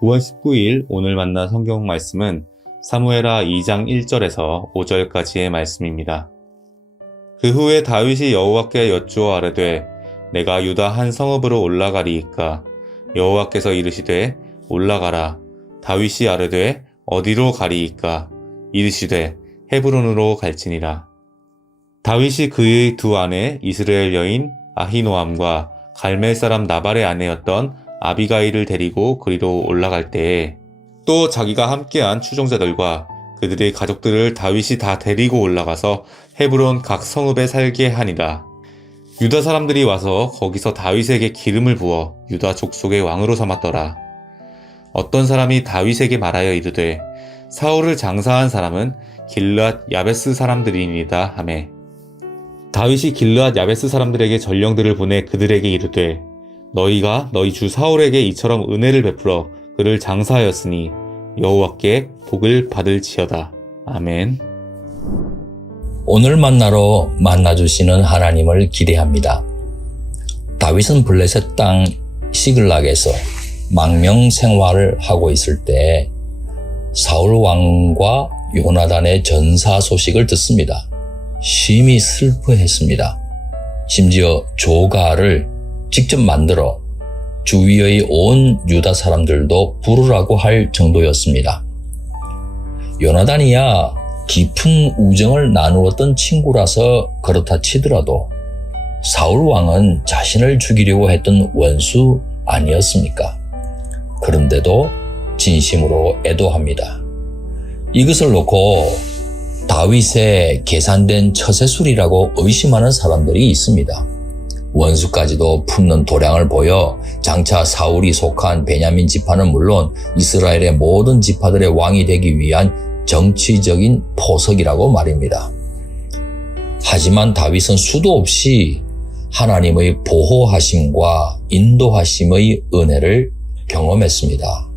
9월 19일 오늘 만난 성경 말씀은 사무엘하 2장 1절에서 5절까지의 말씀입니다. 그 후에 다윗이 여호와께 여쭈어 아뢰되 내가 유다 한 성읍으로 올라가리이까 여호와께서 이르시되 올라가라. 다윗이 아뢰되 어디로 가리이까 이르시되 헤브론으로 갈지니라. 다윗이 그의 두 아내 이스라엘 여인 아히노암과 갈멜 사람 나발의 아내였던 아비가일을 데리고 그리로 올라갈 때에 또 자기가 함께한 추종자들과 그들의 가족들을 다윗이 다 데리고 올라가서 헤브론 각 성읍에 살게 하니라. 유다 사람들이 와서 거기서 다윗에게 기름을 부어 유다 족속의 왕으로 삼았더라. 어떤 사람이 다윗에게 말하여 이르되 사울을 장사한 사람은 길르앗 야베스 사람들이니이다 하매 다윗이 길르앗 야베스 사람들에게 전령들을 보내 그들에게 이르되 너희가 너희 주 사울에게 이처럼 은혜를 베풀어 그를 장사하였으니 여호와께 복을 받을지어다. 아멘. 오늘 만나러 만나주시는 하나님을 기대합니다. 다윗은 블레셋 땅 시글락에서 망명 생활을 하고 있을 때 사울 왕과 요나단의 전사 소식을 듣습니다. 심히 슬퍼했습니다. 심지어 조가를 직접 만들어 주위의 온 유다 사람들도 부르라고 할 정도였습니다. 요나단이야 깊은 우정을 나누었던 친구라서 그렇다 치더라도 사울 왕은 자신을 죽이려고 했던 원수 아니었습니까? 그런데도 진심으로 애도합니다. 이것을 놓고 다윗의 계산된 처세술이라고 의심하는 사람들이 있습니다. 원수까지도 품는 도량을 보여 장차 사울이 속한 베냐민 지파는 물론 이스라엘의 모든 지파들의 왕이 되기 위한 정치적인 포석이라고 말입니다. 하지만 다윗은 수도 없이 하나님의 보호하심과 인도하심의 은혜를 경험했습니다.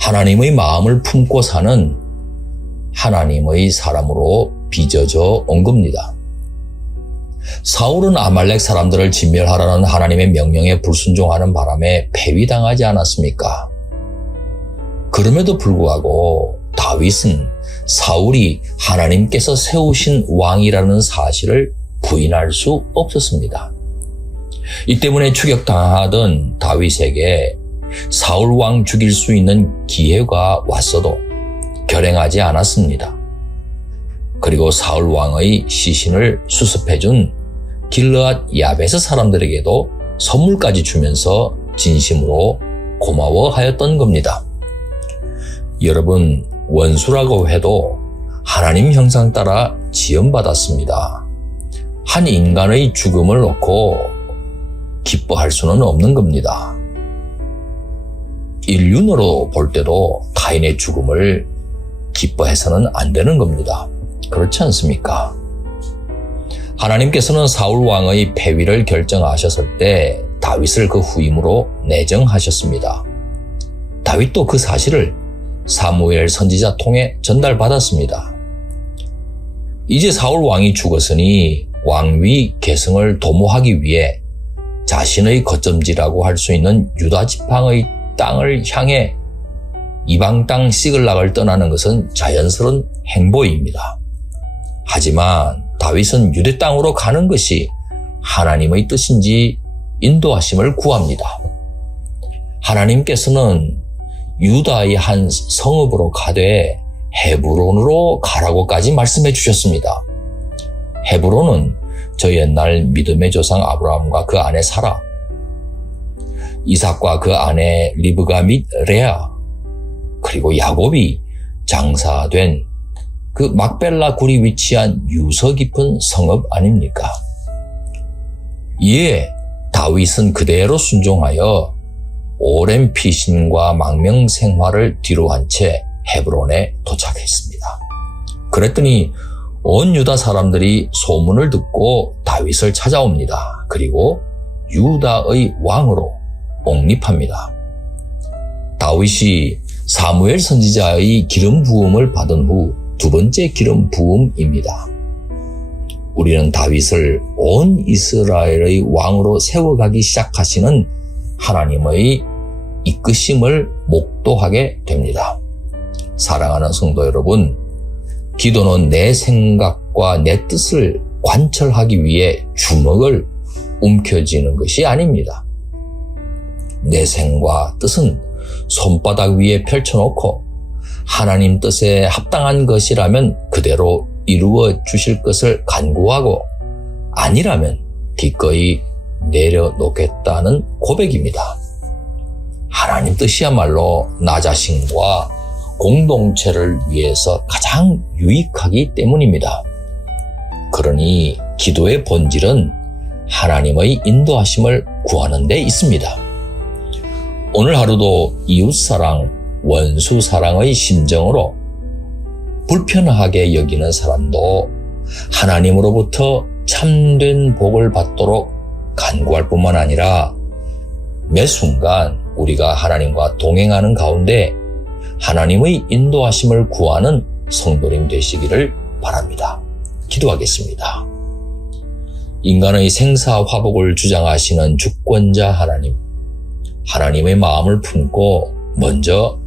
하나님의 마음을 품고 사는 하나님의 사람으로 빚어져 온 겁니다. 사울은 아말렉 사람들을 진멸하라는 하나님의 명령에 불순종하는 바람에 패위당하지 않았습니까? 그럼에도 불구하고 다윗은 사울이 하나님께서 세우신 왕이라는 사실을 부인할 수 없었습니다. 이 때문에 추격당하던 다윗에게 사울 왕 죽일 수 있는 기회가 왔어도 결행하지 않았습니다. 그리고 사울 왕의 시신을 수습해준 길르앗 야베스 사람들에게도 선물까지 주면서 진심으로 고마워하였던 겁니다. 여러분, 원수라고 해도 하나님 형상 따라 지음받았습니다. 한 인간의 죽음을 놓고 기뻐할 수는 없는 겁니다. 인륜으로 볼 때도 타인의 죽음을 기뻐해서는 안 되는 겁니다. 그렇지 않습니까? 하나님께서는 사울 왕의 패위를 결정하셨을 때 다윗을 그 후임으로 내정하셨습니다. 다윗도 그 사실을 사무엘 선지자 통해 전달받았습니다. 이제 사울 왕이 죽었으니 왕위 계승을 도모하기 위해 자신의 거점지라고 할 수 있는 유다 지팡의 땅을 향해 이방 땅 시글락을 떠나는 것은 자연스러운 행보입니다. 하지만 다윗은 유대 땅으로 가는 것이 하나님의 뜻인지 인도하심을 구합니다. 하나님께서는 유다의 한 성읍으로 가되 헤브론으로 가라고까지 말씀해 주셨습니다. 헤브론은 저 옛날 믿음의 조상 아브라함과 그 아내 사라, 이삭과 그 아내 리브가 및 레아, 그리고 야곱이 장사된 그 막벨라 굴이 위치한 유서 깊은 성읍 아닙니까? 이에 다윗은 그대로 순종하여 오랜 피신과 망명 생활을 뒤로한 채 헤브론에 도착했습니다. 그랬더니 온 유다 사람들이 소문을 듣고 다윗을 찾아옵니다. 그리고 유다의 왕으로 옹립합니다. 다윗이 사무엘 선지자의 기름 부음을 받은 후 두 번째 기름 부음입니다. 우리는 다윗을 온 이스라엘의 왕으로 세워가기 시작하시는 하나님의 이끄심을 목도하게 됩니다. 사랑하는 성도 여러분, 기도는 내 생각과 내 뜻을 관철하기 위해 주먹을 움켜쥐는 것이 아닙니다. 내 생과 뜻은 손바닥 위에 펼쳐놓고 하나님 뜻에 합당한 것이라면 그대로 이루어 주실 것을 간구하고 아니라면 기꺼이 내려놓겠다는 고백입니다. 하나님 뜻이야말로 나 자신과 공동체를 위해서 가장 유익하기 때문입니다. 그러니 기도의 본질은 하나님의 인도하심을 구하는 데 있습니다. 오늘 하루도 이웃사랑, 원수사랑의 심정으로 불편하게 여기는 사람도 하나님으로부터 참된 복을 받도록 간구할 뿐만 아니라 매 순간 우리가 하나님과 동행하는 가운데 하나님의 인도하심을 구하는 성도님 되시기를 바랍니다. 기도하겠습니다. 인간의 생사화복을 주장하시는 주권자 하나님, 하나님의 마음을 품고 먼저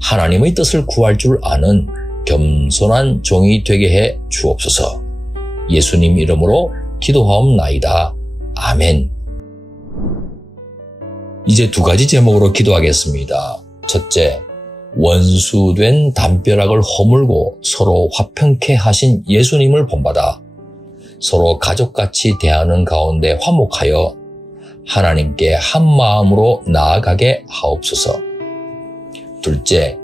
하나님의 뜻을 구할 줄 아는 겸손한 종이 되게 해 주옵소서. 예수님 이름으로 기도하옵나이다. 아멘. 이제 두 가지 제목으로 기도하겠습니다. 첫째, 원수된 담벼락을 허물고 서로 화평케 하신 예수님을 본받아 서로 가족같이 대하는 가운데 화목하여 하나님께 한 마음으로 나아가게 하옵소서. 둘째,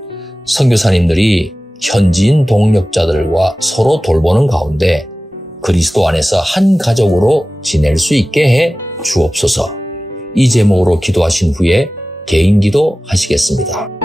선교사님들이 현지인 동력자들과 서로 돌보는 가운데 그리스도 안에서 한 가족으로 지낼 수 있게 해 주옵소서. 이 제목으로 기도하신 후에 개인 기도 하시겠습니다.